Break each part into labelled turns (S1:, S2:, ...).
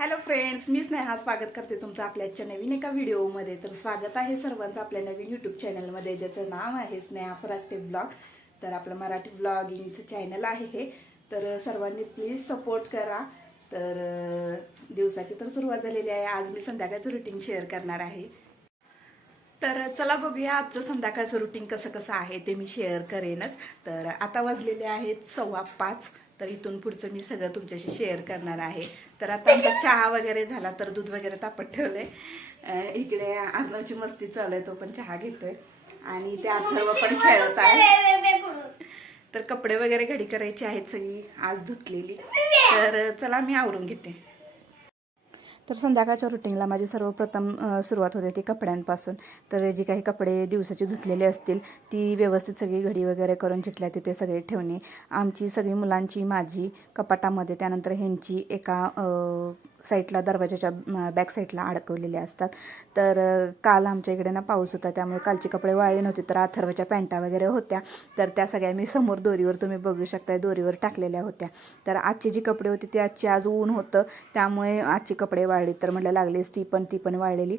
S1: Hello friends मी स्नेहा. स्वागत करते तुमचं आपल्याच्या नवीन एका व्हिडिओमध्ये. तर स्वागत आहे सर्वांचं आपल्या नवीन यूट्यूब चॅनलमध्ये ज्याचं नाव आहे स्नेहा फराटे ब्लॉग तर आपलं मराठी ब्लॉगिंगचं चॅनल आहे हे. तर सर्वांनी प्लीज सपोर्ट करा. तर दिवसाची तर सुरुवात झालेली आहे. आज मी संध्याकाळचं रुटीन शेअर करणार आहे. तर चला बघूया आजचं संध्याकाळचं रुटीन कसं कसं आहे ते मी शेअर करेनच. तर आता वाजलेले आहेत सव्वा पाच. तर इथून पुढचं मी सगळं तुमच्याशी शेअर करणार आहे. तर आता आमचा चहा वगैरे झाला तर दूध वगैरे तापत ठेवलंय. इकडे अर्णवची मस्ती चालू आहे तो पण चहा घेतोय. आणि ते अथर्व पण खेळत आहे. तर कपडे वगैरे घडी करायची आहेत सगळी आज धुतलेली. तर चला मी आवरून घेते. तर संध्याकाळच्या रुटीनला माझी सर्वप्रथम सुरुवात होते ती कपड्यांपासून. तर जी काही कपडे दिवसाची धुतलेली असतील ती व्यवस्थित सगळी घडी वगैरे करून जिथल्या तिथे सगळे ठेवणे. आमची सगळी मुलांची माझी कपाटामध्ये त्यानंतर ह्यांची एका साईडला दरवाजाच्या बॅक साईडला अडकवलेले असतात. तर काल आमच्या इकडे ना पाऊस होता त्यामुळे कालचे कपडे वाळले नव्हते तर अथर्वच्या पॅन्टा वगैरे होत्या. तर त्या सगळ्या मी समोर दोरीवर तुम्ही बघू शकताय दोरीवर टाकलेल्या होत्या. तर आजची जी कपडे होती ती आजची आज ऊन होतं त्यामुळे आजची कपडे वाळली तर म्हटलं लागलीच ती पण ती पण वाळलेली.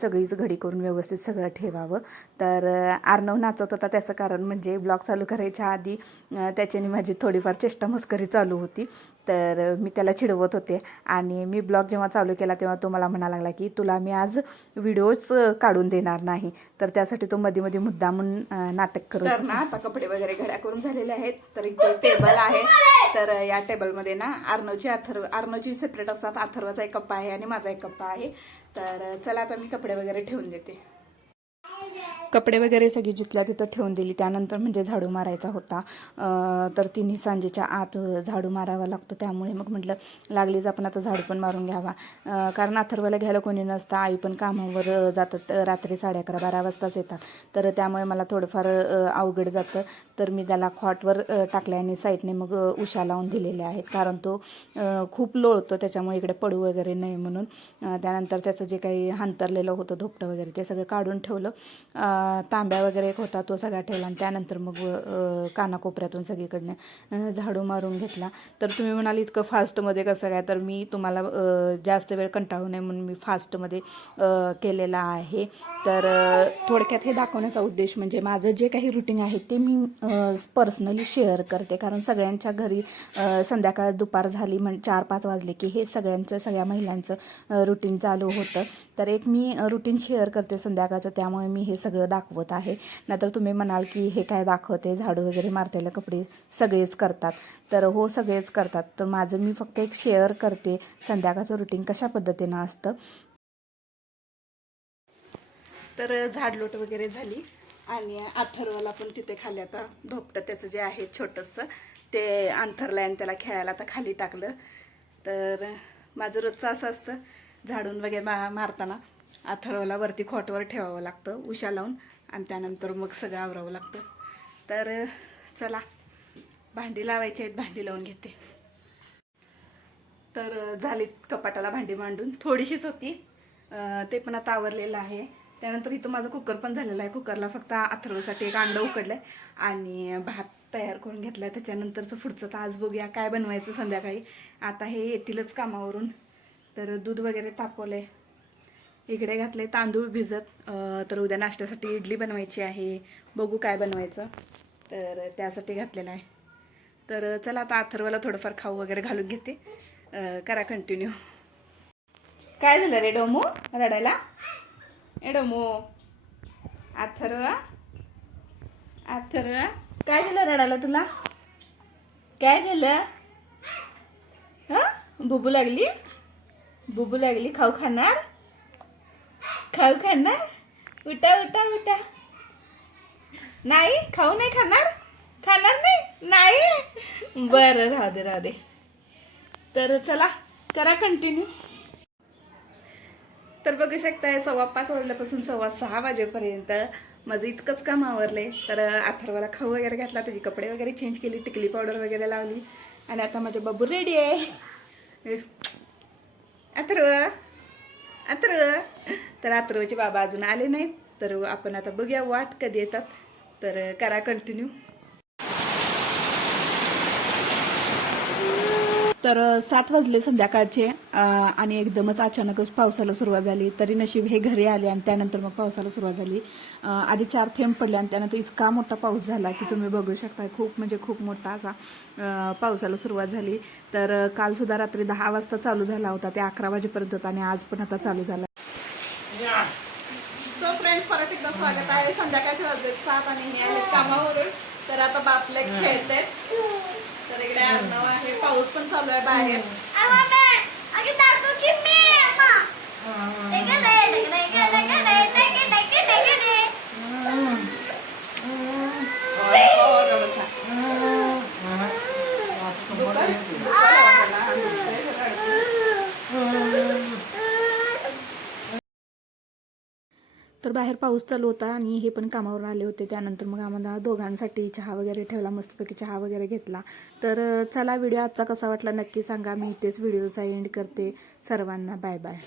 S1: सगळीच घडी करून व्यवस्थित सगळं ठेवावं. तर आर्नव नाचत होता त्याचं कारण म्हणजे ब्लॉग चालू करायच्या आधी त्याच्याने माझी थोडीफार चेष्टा मस्करी चालू होती. तर मी त्याला चिडवत होते. आणि मी ब्लॉग जेव्हा चालू केला तेव्हा तो मला म्हणा लागला की तुला मी आज व्हिडिओच काढून देणार नाही. तर त्यासाठी तो मध्ये मध्ये मुद्दामून अ, नाटक करत तर ना आता कपडे वगैरे घड्या करून झालेले आहेत. तर इथे टेबल आहे. तर या टेबलमध्ये ना अर्णवची अथर्व अर्णवची सेपरेट असतात. अथर्वाचा एक कप्पा आहे आणि माझा एक कप्पा आहे. तर चला आता मी कपडे वगैरे ठेवून देते. कपडे वगैरे सगळी जिथल्या तिथं ठेवून दिली. त्यानंतर म्हणजे झाडू मारायचा होता. तर तिन्ही सांजेच्या आत झाडू मारावा लागतो. त्यामुळे मग म्हटलं लागलीच आपण आता झाडू पण मारून घ्यावा. कारण अथर्वाला घ्यायला कोणी नसतं. आई पण कामावर जातात. रात्री साडे अकरा बारा वाजताच येतात. तर त्यामुळे मला थोडंफार अवघड जातं. तर मी त्याला खॉटवर टाकल्याने आणि साईडने मग उशा लावून दिलेल्या आहेत. कारण तो खूप लोळतो त्याच्यामुळे इकडे पडू वगैरे नाही म्हणून. त्यानंतर त्याचं जे काही हांतरलेलं होतं धोपटं वगैरे ते सगळं काढून ठेवलं. तांब्या वगैरे एक होता तो सगळा ठेवला आणि त्यानंतर मग कानाकोपऱ्यातून सगळीकडनं झाडू मारून घेतला. तर तुम्ही म्हणाल इतकं फास्टमध्ये कसं काय? तर मी तुम्हाला जास्त वेळ कंटाळू नये म्हणून मी फास्टमध्ये केलेला आहे. तर थोडक्यात हे दाखवण्याचा उद्देश म्हणजे माझं जे काही रुटीन आहे ते मी पर्सनली शेअर करते. कारण सगळ्यांच्या घरी संध्याकाळ दुपार झाली म्हण चार पाच वाजले की हे सगळ्यांचं सगळ्या महिलांचं रुटीन चालू होतं. तर एक मी रुटीन शेअर करते संध्याकाळचं. त्यामुळे मी हे सगळं दाखवत आहे. नाहीतर तुम्ही म्हणाल की हे काय दाखवते? झाडू वगैरे मारतेला कपडे सगळेच करतात. तर हो सगळेच करतात. तर माझं मी फक्त एक शेअर करते. संध्याकाळचं रुटीन कशा पद्धतीनं असतं. तर झाडलोट वगैरे झाली. आणि अथर्वला पण तिथे खाली आता धोपटं त्याचं जे आहे छोटंसं ते अंथरला आणि त्याला खेळायला आता खाली टाकलं. तर माझं रोजचं असं असतं झाडून वगैरे मा मारताना अथर्वला वरती खोटवर ठेवावं लागतं उशा लावून आणि त्यानंतर मग सगळं आवरावं लागतं. तर चला भांडी लावायची आहेत भांडी लावून घेते. तर झाली कपाटाला भांडी मांडून. थोडीशीच होती. ते पण आता आवरलेलं आहे. त्यानंतर इथं माझं कुकर पण झालेलं आहे. कुकरला फक्त अथर्वसाठी एक अंडं उकडलं आहे आणि भात तयार करून घेतला आहे त्याच्यानंतरचं पुढचं तर आज बघूया काय बनवायचं संध्याकाळी. आता हे येतीलच कामावरून. तर दूध वगैरे तापवलं आहे इकडे घातले तांदूळ भिजत. तर उद्या नाश्त्यासाठी इडली बनवायची आहे. बघू काय बनवायचं. तर त्यासाठी घातलेलं आहे. तर चला आता अथर्वला थोडंफार खाऊ वगैरे घालून घेते. करा कंटिन्यू काय झालं रे डोमो? रडायला? एडमो डोमो अथर्व अथर्व काय झालं रडायला तुला? काय झालं? हां? बुबू लागली? बुबू लागली खाऊ खाणार? खाऊ खाणार? उठा उठा उठा. नाही खाऊ नाही खाणार? खाणार नाही? नाही. बरं राहू दे राहू दे. तर चला करा कंटिन्यू तर बघू शकताय सव्वा पाच वाजल्यापासून सव्वा सहा वाजेपर्यंत माझं इतकंच काम आवरले तर अथर्वाला खाऊ वगैरे घातला त्याची कपडे वगैरे चेंज केली टिकली पावडर वगैरे लावली. आणि आता माझे बाबू रेडी आहे. अथर्व अथर्व. तर अथर्वचे बाबा अजून आले नाहीत. तर आपण आता बघूया वाट कधी येतात. तर करा कंटिन्यू तर सात वाजले संध्याकाळचे आणि एकदमच अचानकच पावसाला सुरुवात झाली. तरी नशीब हे घरी आले आणि त्यानंतर मग पावसाला सुरुवात झाली. आधी चार थेंब पडले आणि त्यानंतर इतका मोठा पाऊस झाला की तुम्ही बघू शकता खूप म्हणजे खूप मोठा असा पावसाला सुरुवात झाली. तर कालसुद्धा काल सुद्धा रात्री दहा वाजता चालू झाला होता ते अकरा वाजेपर्यंत होता आणि आज पण आता चालू झाला. सो फ्रेंड्स परत एकदा स्वागत आहे. संध्याकाळच्या वाजले सात आणि कामावरून. तर आता बापले खेळते तर इकडे अर्णव आहे. पाऊस पण चालू आहे बाहेर तर बाहेर पाऊस चालू होता आणि हे पण कामावर आले होते. त्यानंतर मग आम्हाला दोघांसाठी चहा वगैरे ठेवला मस्तपैकी चहा वगैरे घेतला. तर चला व्हिडिओ आजचा कसा वाटला नक्की सांगा. मी इथेच व्हिडिओचा एंड करते. सर्वांना बाय बाय